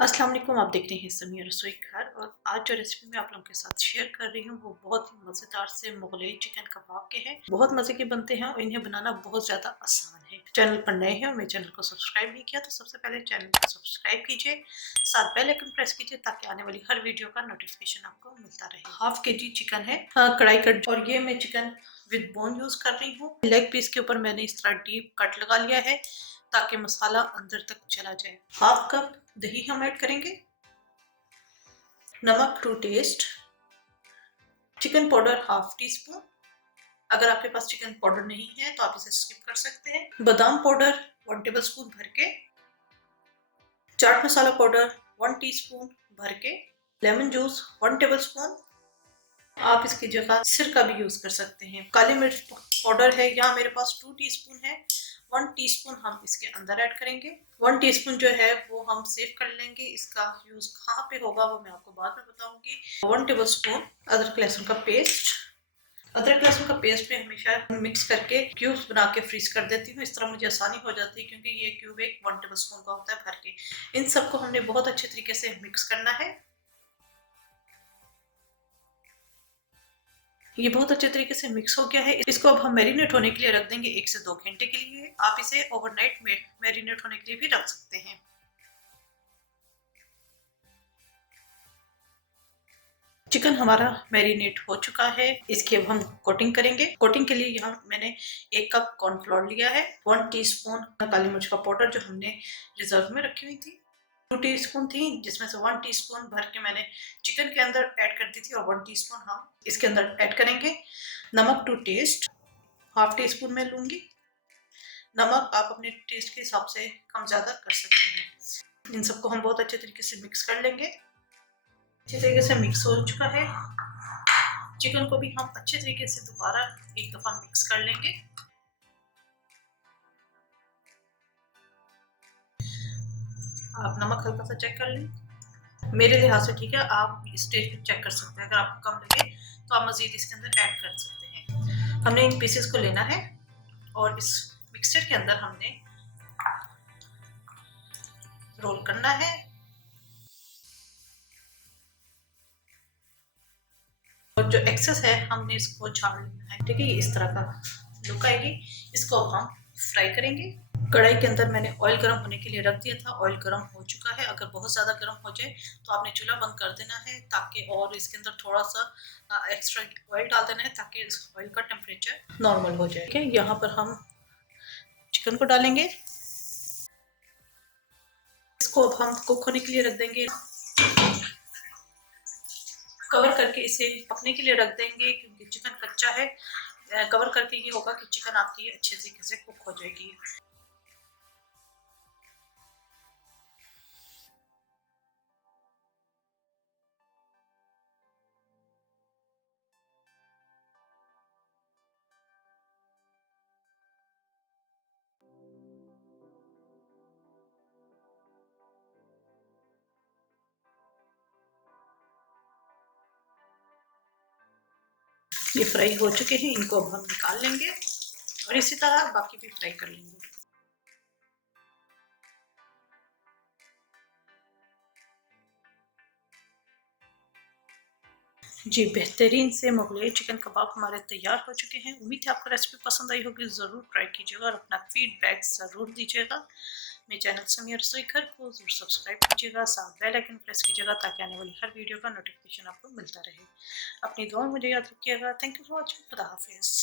अस्सलाम वालेकुम। आप देख रहे हैं समीर रसोई घर और आज जो रेसिपी मैं आप लोगों के साथ शेयर कर रही हूँ वो बहुत ही मज़ेदार से मुगलई चिकन कबाब के हैं। बहुत मज़े के बनते हैं और इन्हें बनाना बहुत ज़्यादा आसान है। चैनल पर नए हैं और मेरे चैनल को सब्सक्राइब नहीं किया तो सबसे पहले चैनल को सब्सक्राइब कीजिए, साथ बेल आइकन प्रेस कीजिए ताकि आने वाली हर वीडियो का नोटिफिकेशन आपको मिलता रहे। हाफ केजी चिकन है, कढ़ाई कट, और ये मैं चिकन विद बोन यूज कर रही हूँ। लेग पीस के ऊपर मैंने इस तरह डीप कट लगा लिया है ताकि मसाला अंदर तक चला जाए। हाफ कप दही हम ऐड करेंगे, नमक to taste, chicken powder half teaspoon. अगर आपके पास चिकन पाउडर नहीं है तो आप इसे स्किप कर सकते हैं। बादाम पाउडर 1 टेबल स्पून भर के, चाट मसाला पाउडर 1 टीस्पून भर के, लेमन जूस 1 टेबल स्पून। आप इसकी जगह सिरका भी यूज कर सकते हैं। काली मिर्च पाउडर है, यहाँ मेरे पास 2 टीस्पून है। 1 टीस्पून हम इसके अंदर ऐड करेंगे। 1 टीस्पून जो है वो हम सेव कर लेंगे, इसका यूज कहाँ पे होगा वो मैं आपको बाद में बताऊंगी। 1 टेबल स्पून अदरक लहसुन का पेस्ट। अदरक लहसुन का पेस्ट में हमेशा मिक्स करके क्यूब्स बना के फ्रीज कर देती हूँ। इस तरह मुझे आसानी हो जाती है क्योंकि ये क्यूब एक 1 टेबल स्पून का होता है भर के। इन सबको हमने बहुत अच्छे तरीके से मिक्स करना है। ये बहुत अच्छे तरीके से मिक्स हो गया है। इसको अब हम मैरिनेट होने के लिए रख देंगे 1 से 2 घंटे के लिए। आप इसे ओवरनाइट में मैरिनेट होने के लिए भी रख सकते हैं। चिकन हमारा मैरिनेट हो चुका है, इसकी अब हम कोटिंग करेंगे। कोटिंग के लिए यहाँ मैंने 1 कप कॉर्नफ्लोर लिया है, 1 टीस्पून काली मिर्च का पाउडर जो हमने रिजर्व में रखी हुई थी, 2 टीस्पून थी जिसमें से 1 टीस्पून भर के मैंने चिकन के अंदर ऐड कर दी थी और 1 टीस्पून हम इसके अंदर ऐड करेंगे। नमक to taste half teaspoon में लूंगी। नमक आप अपने टेस्ट के हिसाब से कम ज़्यादा कर सकते हैं। इन सबको हम बहुत अच्छे तरीके से मिक्स कर लेंगे। अच्छे तरीके से मिक्स हो चुका है। चिकन को भी हम अच्छे तरीके से दोबारा एक दफ़ा मिक्स कर लेंगे। आप नमक हल्का सा चेक कर लें, मेरे लिहाज से ठीक है। आप इस टेस्ट पे चेक कर सकते हैं, अगर आपको कम लगे तो आप मज़ीद इसके अंदर ऐड कर सकते हैं। हमने इन पीसेस को लेना है और इस मिक्सचर के अंदर हमने रोल करना है। और जो एक्सेस है हमने इसको छान लेना है, ठीक है। ये इस तरह का लुक आएगी। इसको अब हम फ्राई करेंगे। कढ़ाई के अंदर मैंने ऑयल गर्म होने के लिए रख दिया था। ऑयल गर्म हो चुका है। अगर बहुत ज़्यादा गर्म हो जाए तो आपने चूल्हा बंद कर देना है ताकि, और इसके अंदर थोड़ा सा एक्स्ट्रा ऑयल डाल देना है ताकि इस ऑयल का टेम्परेचर नॉर्मल हो जाए, ठीक है। यहाँ पर हम चिकन को डालेंगे। इसको अब हम कुक होने के लिए रख देंगे, कवर करके इसे पकने के लिए रख देंगे क्योंकि चिकन कच्चा है। कवर करके ये होगा कि चिकन आपकी अच्छे तरीके से कुक हो जाएगी। ये फ्राई हो चुके हैं, इनको अब हम निकाल लेंगे और इसी तरह बाकी भी फ्राई कर लेंगे। जी, बेहतरीन से मुगलई चिकन कबाब हमारे तैयार हो चुके हैं। उम्मीद है आपको रेसिपी पसंद आई होगी। ज़रूर ट्राई कीजिएगा और अपना फीडबैक ज़रूर दीजिएगा। मेरे चैनल समीर रसोई घर को ज़रूर सब्सक्राइब कीजिएगा, साथ बेल आइकन प्रेस कीजिएगा ताकि आने वाली हर वीडियो का नोटिफिकेशन आपको मिलता रहे। अपनी दुआ मुझे याद रखिएगा। Thank you for watching. खुदा हाफिज़।